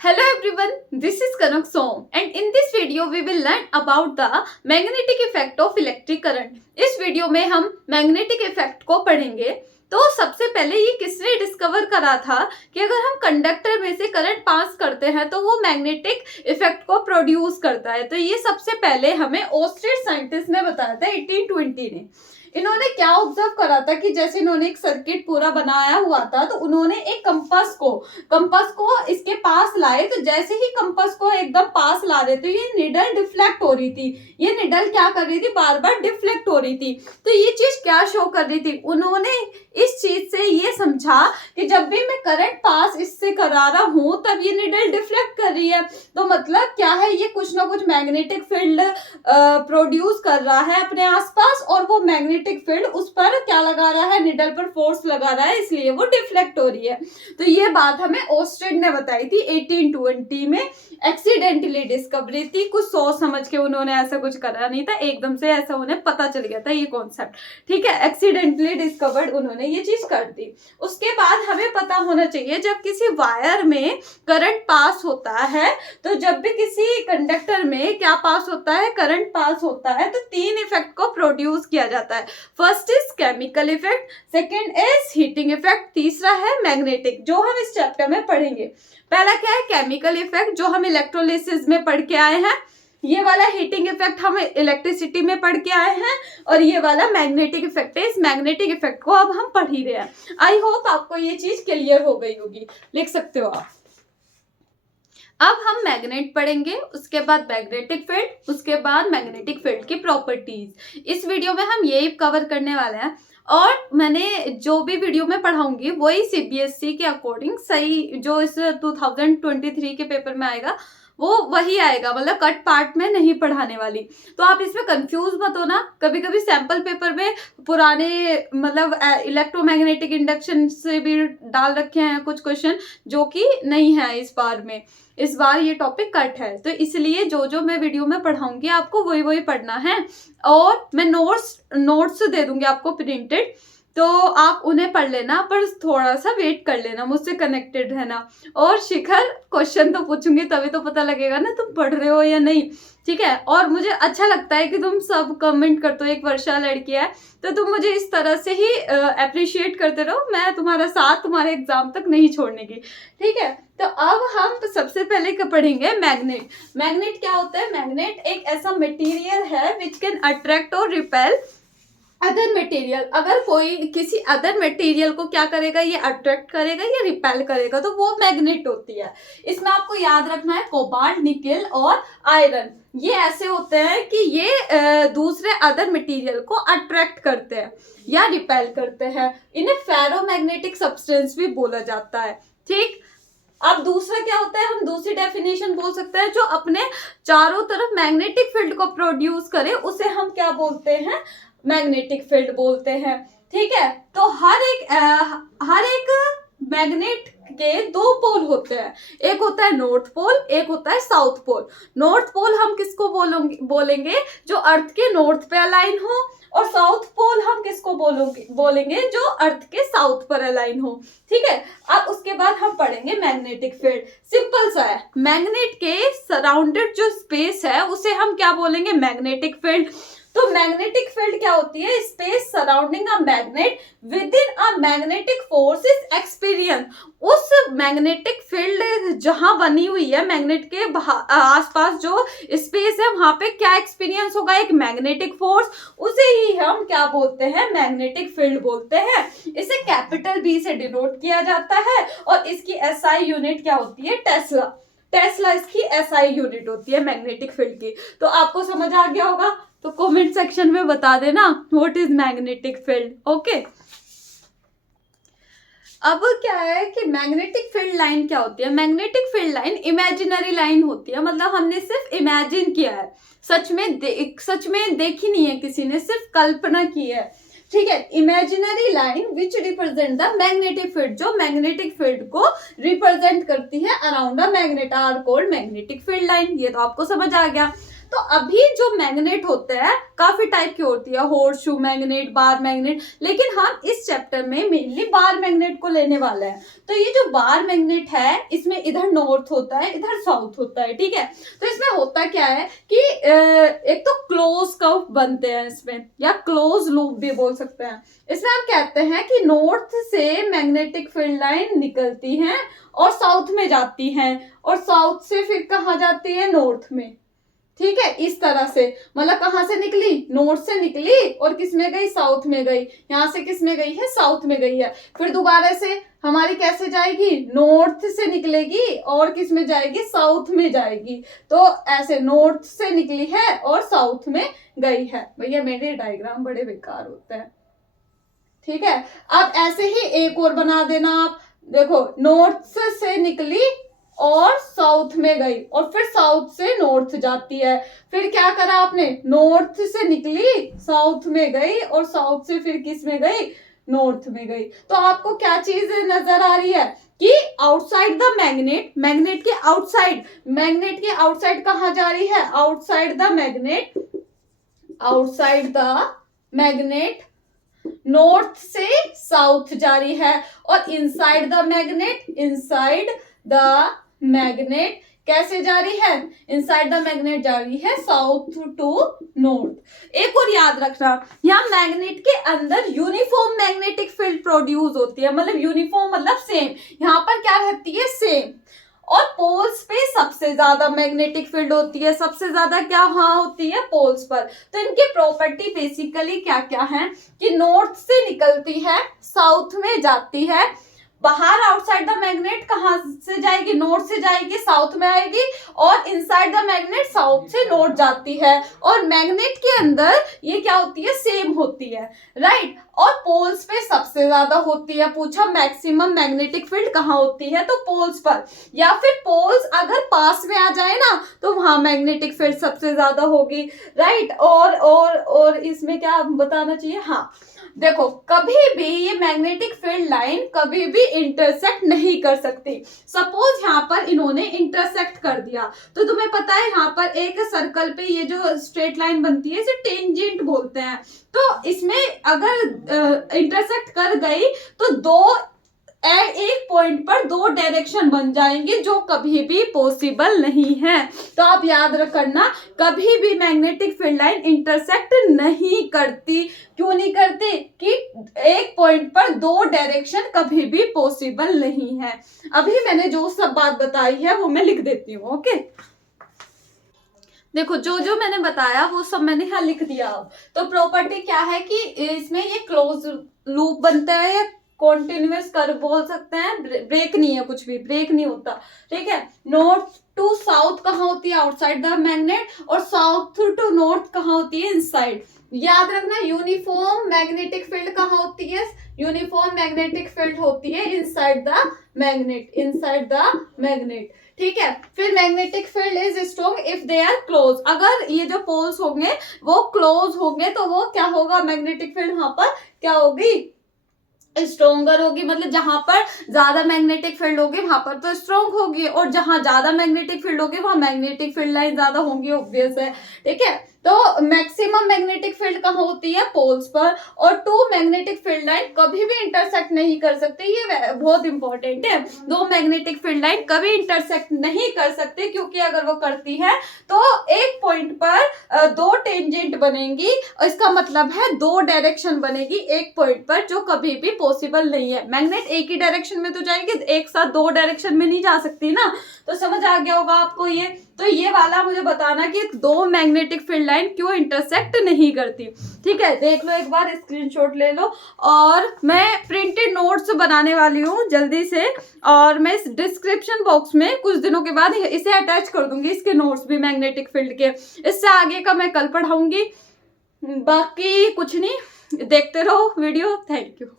Hello everyone, this is Kanak Som and in this video we will learn about the magnetic effect of electric current. इस video में हम magnetic effect को पढ़ेंगे। तो सबसे पहले ये किसने डिस्कवर करा था कि अगर हम कंडक्टर में से करंट पास करते हैं तो वो मैग्नेटिक इफेक्ट को प्रोड्यूस करता है। तो ये सबसे पहले हमें ऑस्ट्रिच साइंटिस्ट ने बताया था 1820 ने। इन्होंने क्या ऑब्जर्व करा था कि जैसे इन्होंने एक सर्किट पूरा बनाया हुआ था तो उन्होंने एक कंपास को इसके पास लाए। तो जैसे ही कंपास को एकदम पास ला रहे थे ये निडल डिफ्लेक्ट हो रही थी। ये निडल क्या कर रही थी, बार बार डिफ्लेक्ट हो रही थी। तो ये चीज क्या शो कर रही थी, उन्होंने इस चीज से ये समझा कि जब भी मैं करंट पास इससे करा रहा हूं तब ये निडल डिफ्लेक्ट कर रही है। तो मतलब क्या है, ये कुछ ना कुछ मैग्नेटिक फील्ड प्रोड्यूस कर रहा है अपने आसपास और वो मैग्नेटिक फील्ड उस पर क्या लगा रहा है, निडल पर फोर्स लगा रहा है, इसलिए वो डिफ्लेक्ट हो रही है। तो ये बात हमें ऑस्ट्रिच ने बताई थी 1820 में। एक्सीडेंटली डिस्कवरी थी, कुछ सोच समझ के उन्होंने ऐसा कुछ करा नहीं था, एकदम से ऐसा उन्हें पता चल गया था ये कॉन्सेप्ट। ठीक है, एक्सीडेंटली डिस्कवर्ड उन्होंने ये चीज कर दी। उसके बाद हमें पता होना चाहिए जब किसी वायर में करंट पास होता है तो जब भी किसी कंडक्टर में क्या पास होता है, करंट पास होता है, तो तीन इफेक्ट को प्रोड्यूस किया जाता है। First is chemical effect, second is heating effect, तीसरा है मैग्नेटिक, जो हम इस चैप्टर में पढ़ेंगे। पहला क्या है, केमिकल इफेक्ट, जो हम इलेक्ट्रोलिसिस में पढ़ के आए हैं। ये वाला हीटिंग इफेक्ट हम इलेक्ट्रिसिटी में पढ़ के आए हैं और ये वाला मैग्नेटिक इफेक्ट है। इस मैग्नेटिक इफेक्ट को अब हम पढ़ ही रहे हैं। आई होप आपको ये चीज क्लियर हो गई होगी, लिख सकते हो आप। अब हम मैग्नेट पढ़ेंगे, उसके बाद मैग्नेटिक फील्ड, उसके बाद मैग्नेटिक फील्ड की प्रॉपर्टीज। इस वीडियो में हम यही कवर करने वाले हैं और मैंने जो भी वीडियो में पढ़ाऊंगी वही सीबीएसई के अकॉर्डिंग सही, जो इस 2023 के पेपर में आएगा वो वही आएगा, मतलब कट पार्ट में नहीं पढ़ाने वाली। तो आप इसमें कंफ्यूज मत हो ना। कभी कभी सैंपल पेपर में पुराने मतलब इलेक्ट्रोमैग्नेटिक इंडक्शन से भी डाल रखे हैं कुछ क्वेश्चन जो कि नहीं है इस बार में। इस बार ये टॉपिक कट है, तो इसलिए जो जो मैं वीडियो में पढ़ाऊंगी आपको वही वही पढ़ना है और मैं नोट्स दे दूंगी आपको प्रिंटेड, तो आप उन्हें पढ़ लेना, पर थोड़ा सा वेट कर लेना, मुझसे कनेक्टेड रहना। और शिखर, क्वेश्चन तो पूछूंगी तभी तो पता लगेगा ना तुम पढ़ रहे हो या नहीं, ठीक है। और मुझे अच्छा लगता है कि तुम सब कमेंट करते हो, एक वर्षा लड़की है तो तुम मुझे इस तरह से ही अप्रिशिएट करते रहो। मैं तुम्हारा साथ तुम्हारे एग्जाम तक नहीं छोड़ने की, ठीक है। तो अब हम सबसे पहले पढ़ेंगे मैग्नेट। मैग्नेट क्या होता है, मैग्नेट एक ऐसा मटेरियल है विच कैन अट्रैक्ट और रिपेल अदर मटेरियल। अगर कोई किसी अदर मटेरियल को क्या करेगा, ये अट्रैक्ट करेगा या रिपेल करेगा, तो वो मैग्नेट होती है। इसमें आपको याद रखना है कोबाल्ट, निकेल और आयरन, ये ऐसे होते हैं कि ये दूसरे अदर मटेरियल को अट्रैक्ट करते हैं या रिपेल करते हैं। इन्हें फेरोमैग्नेटिक सब्सटेंस भी बोला जाता है, ठीक। अब दूसरा क्या होता है, हम दूसरी डेफिनेशन बोल सकते हैं, जो अपने चारों तरफ मैग्नेटिक फील्ड को प्रोड्यूस करे उसे हम क्या बोलते हैं, मैग्नेटिक फील्ड बोलते हैं, ठीक है। तो हर एक मैग्नेट के दो पोल होते हैं, एक होता है नॉर्थ पोल, एक होता है साउथ पोल। नॉर्थ पोल हम किसको बोलेंगे, जो अर्थ के नॉर्थ पे अलाइन हो, और साउथ पोल हम किसको बोलेंगे, जो अर्थ के साउथ पर अलाइन हो, ठीक है। अब उसके बाद हम पढ़ेंगे मैग्नेटिक फील्ड। सिंपल सा है, मैग्नेट के सराउंडेड जो स्पेस है उसे हम क्या बोलेंगे, मैग्नेटिक फील्ड। तो मैग्नेटिक फील्ड क्या होती है, space surrounding a magnet with in a magnetic force is experience. उस मैग्नेटिक फील्ड जहां बनी हुई है, मैग्नेट के आसपास जो स्पेस है वहां पे क्या एक्सपीरियंस होगा, एक मैग्नेटिक फोर्स, उसे ही हम क्या बोलते हैं, मैग्नेटिक फील्ड बोलते हैं। इसे कैपिटल बी से डिनोट किया जाता है और इसकी एसआई यूनिट क्या होती है, टेस्ला इसकी एसआई यूनिट होती है मैग्नेटिक फील्ड की। तो आपको समझ आ गया होगा, तो कमेंट सेक्शन में बता देना what is magnetic field, okay. अब क्या है कि मैग्नेटिक फील्ड लाइन क्या होती है, magnetic field line imaginary line होती है, मतलब हमने सिर्फ इमेजिन किया है, सच में देखी नहीं है किसी ने, सिर्फ कल्पना की है, ठीक है। Imaginary line which represent the magnetic field, जो मैग्नेटिक फील्ड को रिप्रेजेंट करती है around the magnet are called magnetic field line. ये तो आपको समझ आ गया। तो अभी जो मैग्नेट होते हैं काफी टाइप की होती है, horse shoe magnet, bar magnet, लेकिन हम इस चैप्टर में मेनली बार मैग्नेट को लेने वाले हैं। तो ये जो बार मैग्नेट है इसमें इधर नॉर्थ होता है, इधर साउथ होता है, ठीक है। तो इसमें होता क्या है कि एक तो क्लोज कर्व बनते हैं इसमें, या क्लोज लूप भी बोल सकते हैं। इसमें हम कहते हैं कि नॉर्थ से मैग्नेटिक फील्ड लाइन निकलती है और साउथ में जाती है, और साउथ से फिर कहाँ जाती है, नॉर्थ में, ठीक है। इस तरह से मतलब कहाँ से निकली, नॉर्थ से निकली और किस में गई, साउथ में गई। यहाँ से किस में गई है, साउथ में गई है। फिर दोबारा से हमारी कैसे जाएगी, नॉर्थ से निकलेगी और किस में जाएगी, साउथ में जाएगी। तो ऐसे नॉर्थ से निकली है और साउथ में गई है। भैया मेरे डायग्राम बड़े बेकार होते हैं, ठीक है। अब ऐसे ही एक और बना देना आप, देखो नॉर्थ से निकली और साउथ में गई और फिर साउथ से नॉर्थ जाती है। फिर क्या करा आपने, नॉर्थ से निकली, साउथ में गई और साउथ से फिर किस में गई, नॉर्थ में गई। तो आपको क्या चीज नजर आ रही है कि आउटसाइड द मैग्नेट, मैग्नेट के आउटसाइड, मैग्नेट के आउटसाइड कहाँ जा रही है, outside the magnet, outside the magnet north से साउथ जा रही है, और inside the magnet, inside the magnet कैसे जा रही है, इनसाइड द मैग्नेट जा रही है साउथ टू नॉर्थ। एक और याद रखना, यहाँ मैग्नेट के अंदर यूनिफॉर्म मैग्नेटिक फील्ड प्रोड्यूस होती है, मतलब यूनिफॉर्म मतलब सेम, यहाँ पर क्या रहती है, सेम। और पोल्स पे सबसे ज्यादा मैग्नेटिक फील्ड होती है, सबसे ज्यादा क्या हाँ होती है, पोल्स पर। तो इनकी प्रॉपर्टी बेसिकली क्या क्या है कि नॉर्थ से निकलती है, साउथ में जाती है, बाहर आउटसाइड द मैग्नेट कहाँ से जाएगी, नॉर्थ से जाएगी, साउथ में आएगी, और इनसाइड द मैग्नेट साउथ से नॉर्थ जाती है। और मैग्नेट के अंदर ये क्या होती है, सेम होती है, राइट। और पोल्स पे सबसे ज्यादा होती है। पूछा मैक्सिमम मैग्नेटिक फील्ड कहाँ होती है, तो पोल्स पर, या फिर पोल्स अगर पास में आ जाए ना तो वहां मैग्नेटिक फील्ड सबसे ज्यादा होगी, राइट। और इसमें क्या बताना चाहिए, हाँ देखो कभी भी ये मैग्नेटिक फील्ड लाइन कभी भी इंटरसेक्ट नहीं कर सकती। सपोज यहाँ पर इन्होंने इंटरसेक्ट कर दिया, तो तुम्हें पता है यहाँ पर एक सर्कल पे ये जो स्ट्रेट लाइन बनती है इसे टेंजेंट बोलते हैं। तो इसमें अगर इंटरसेक्ट कर गई तो एक पॉइंट पर दो डायरेक्शन बन जाएंगे, जो कभी भी पॉसिबल नहीं है। तो आप याद रखना, कभी भी मैग्नेटिक फील्ड लाइन इंटरसेक्ट नहीं करती। क्यों नहीं करती, कि एक पॉइंट पर दो डायरेक्शन कभी भी पॉसिबल नहीं है। अभी मैंने जो सब बात बताई है वो मैं लिख देती हूँ, ओके। देखो जो जो मैंने बताया वो सब मैंने यहाँ लिख दिया। तो प्रॉपर्टी क्या है कि इसमें ये क्लोज लूप बनता है, या कॉन्टिन्यूअस कर्व बोल सकते हैं, ब्रेक नहीं है, कुछ भी ब्रेक नहीं होता, ठीक है। नॉर्थ टू साउथ कहाँ होती है, आउटसाइड द मैग्नेट, और साउथ टू नॉर्थ कहाँ होती है, इनसाइड। याद रखना यूनिफॉर्म मैग्नेटिक फील्ड कहाँ होती है, यूनिफॉर्म मैग्नेटिक फील्ड होती है inside the magnet, inside the magnet, ठीक है। फिर magnetic field is strong if they are close, अगर ये जो पोल्स होंगे वो क्लोज होंगे तो वो क्या होगा, मैग्नेटिक फील्ड वहां पर क्या होगी, स्ट्रोंगर होगी। मतलब जहां पर ज्यादा मैग्नेटिक फील्ड होगी वहां पर तो स्ट्रॉन्ग होगी, और जहां ज्यादा मैग्नेटिक फील्ड होगी वहां मैग्नेटिक फील्ड लाइन ज्यादा होंगी, ऑब्वियस है, ठीक है। तो मैक्सिमम मैग्नेटिक फील्ड कहाँ होती है, पोल्स पर, और टू मैग्नेटिक फील्ड लाइन कभी भी इंटरसेक्ट नहीं कर सकते, ये बहुत इंपॉर्टेंट है। दो मैग्नेटिक फील्ड लाइन कभी इंटरसेक्ट नहीं कर सकते, क्योंकि अगर वो करती है तो एक पॉइंट पर दो टेंजेंट बनेंगी, और इसका मतलब है दो डायरेक्शन बनेगी एक पॉइंट पर, जो कभी भी पॉसिबल नहीं है। मैग्नेट एक ही डायरेक्शन में तो जाएगी, एक साथ दो डायरेक्शन में नहीं जा सकती ना। तो समझ आ गया होगा आपको ये। तो ये वाला मुझे बताना कि दो मैग्नेटिक फील्ड लाइन क्यों इंटरसेक्ट नहीं करती, ठीक है। देख लो एक बार, स्क्रीनशॉट ले लो। और मैं प्रिंटेड नोट्स बनाने वाली हूँ जल्दी से, और मैं इस डिस्क्रिप्शन बॉक्स में कुछ दिनों के बाद इसे अटैच कर दूंगी, इसके नोट्स भी मैग्नेटिक फील्ड के। इससे आगे का मैं कल पढ़ाऊंगी, बाकी कुछ नहीं, देखते रहो वीडियो। Thank you.